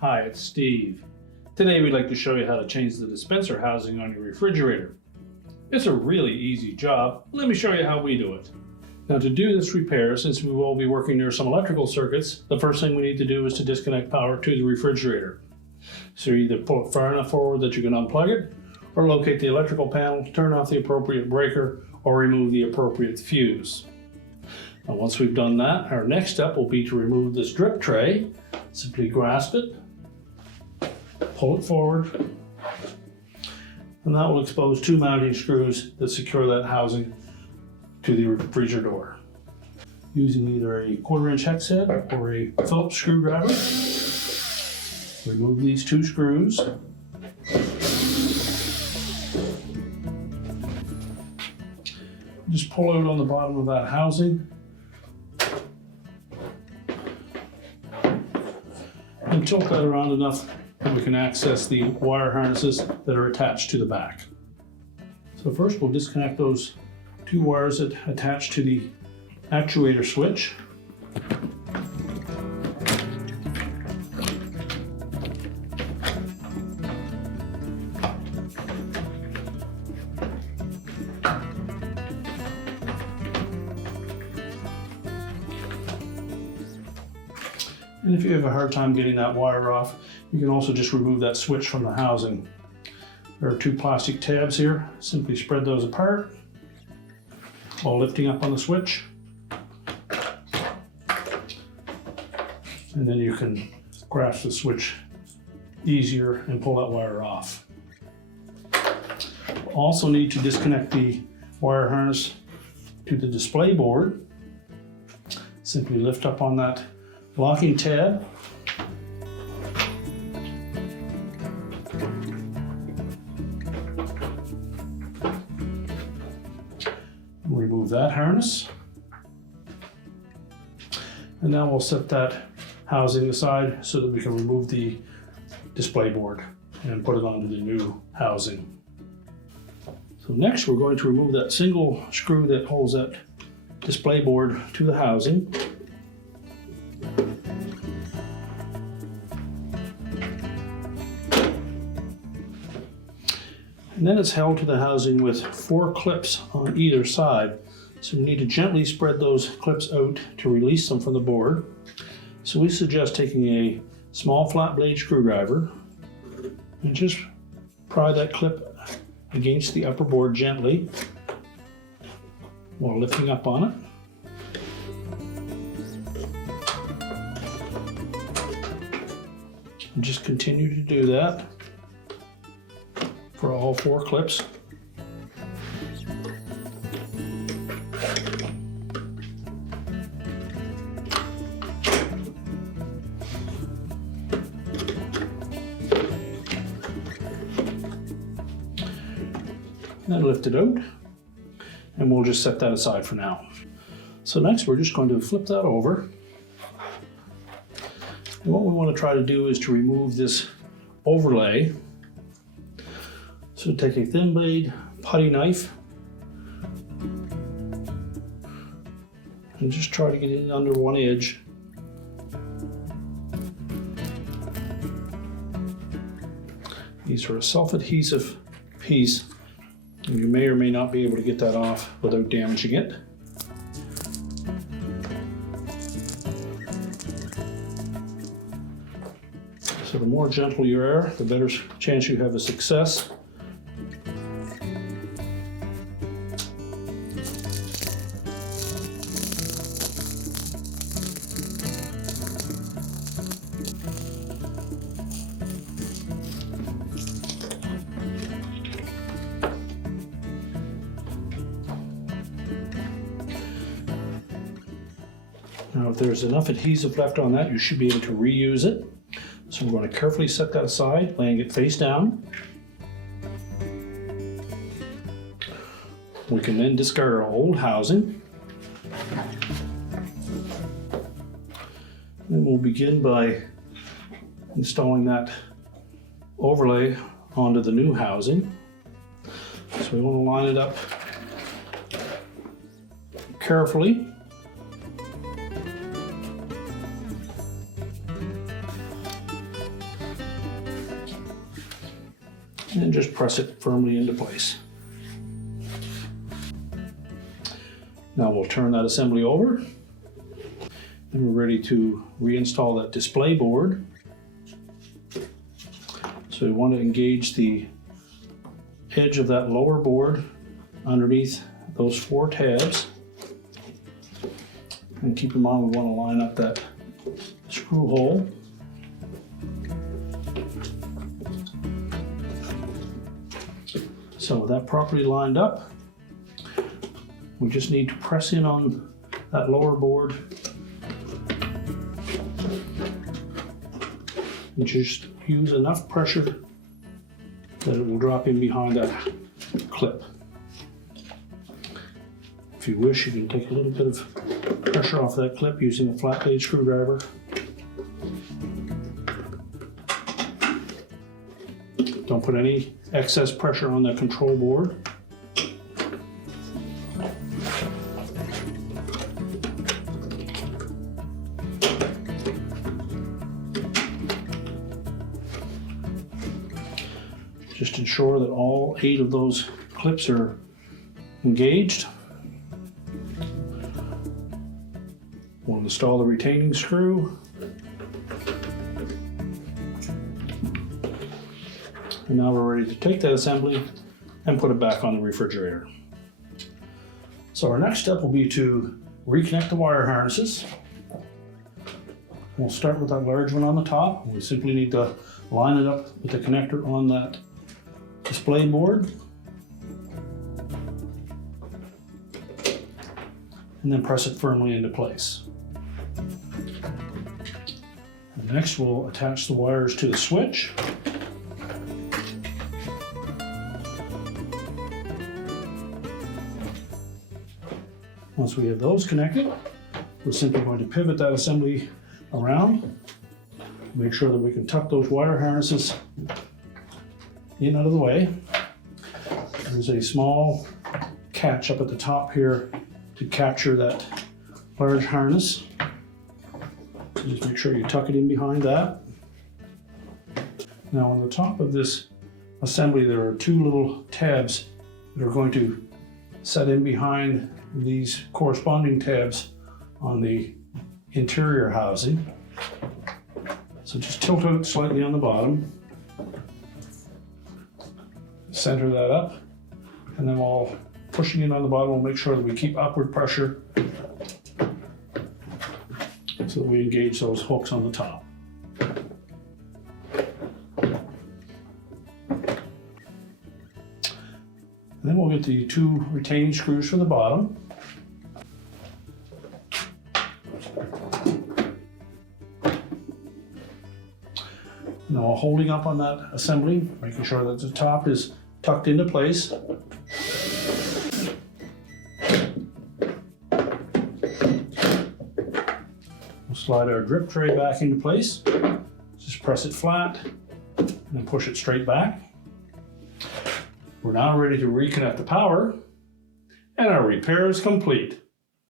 Hi, it's Steve. Today we'd like to show you how to change the dispenser housing on your refrigerator. It's a really easy job. Let me show you how we do it. Now to do this repair, since we will be working near some electrical circuits, the first thing we need to do is to disconnect power to the refrigerator. So either pull it far enough forward that you can unplug it, or locate the electrical panel, turn off the appropriate breaker, or remove the appropriate fuse. Now once we've done that, our next step will be to remove this drip tray. Simply grasp it, pull it forward, and that will expose two mounting screws that secure that housing to the freezer door. Using either a 1/4-inch hex head or a Phillips screwdriver, remove these two screws. Just pull out on the bottom of that housing and tilt that around enough that we can access the wire harnesses that are attached to the back. So first we'll disconnect those two wires that attach to the actuator switch. And if you have a hard time getting that wire off, you can also just remove that switch from the housing. There are two plastic tabs here. Simply spread those apart while lifting up on the switch. And then you can grasp the switch easier and pull that wire off. Also need to disconnect the wire harness to the display board. Simply lift up on that locking tab. Remove that harness. And now we'll set that housing aside so that we can remove the display board and put it onto the new housing. So next we're going to remove that single screw that holds that display board to the housing. And then it's held to the housing with 4 clips on either side. So we need to gently spread those clips out to release them from the board. So we suggest taking a small flat blade screwdriver and just pry that clip against the upper board gently while lifting up on it. And just continue to do that for all 4 clips. Then lift it out, and we'll just set that aside for now. So next we're just going to flip that over. And what we want to try to do is to remove this overlay. So take a thin blade putty knife and just try to get in under one edge. These are a self-adhesive piece, and you may or may not be able to get that off without damaging it. So the more gentle you are, the better chance you have of success. Now if there's enough adhesive left on that, you should be able to reuse it. So we're going to carefully set that aside, laying it face down. We can then discard our old housing. And we'll begin by installing that overlay onto the new housing. So we want to line it up carefully. and just press it firmly into place. Now we'll turn that assembly over, and we're ready to reinstall that display board. So we want to engage the edge of that lower board underneath those 4 tabs, and keep in mind we want to line up that screw hole. So with that properly lined up, we just need to press in on that lower board and just use enough pressure that it will drop in behind that clip. If you wish, you can take a little bit of pressure off that clip using a flat blade screwdriver. Don't put any excess pressure on the control board. Just ensure that all 8 of those clips are engaged. We'll install the retaining screw. And now we're ready to take that assembly and put it back on the refrigerator. So our next step will be to reconnect the wire harnesses. We'll start with that large one on the top. We simply need to line it up with the connector on that display board. And then press it firmly into place. And next we'll attach the wires to the switch. Once we have those connected, we're simply going to pivot that assembly around. Make sure that we can tuck those wire harnesses in out of the way. There's a small catch up at the top here to capture that large harness. So just make sure you tuck it in behind that. Now on the top of this assembly, there are 2 little tabs that are going to set in behind these corresponding tabs on the interior housing. So just tilt it slightly on the bottom, center that up, and then while pushing it on the bottom, we'll make sure that we keep upward pressure so that we engage those hooks on the top. And then we'll get the 2 retaining screws for the bottom. Now while holding up on that assembly, making sure that the top is tucked into place. We'll slide our drip tray back into place. Just press it flat and then push it straight back. We're now ready to reconnect the power, and our repair is complete.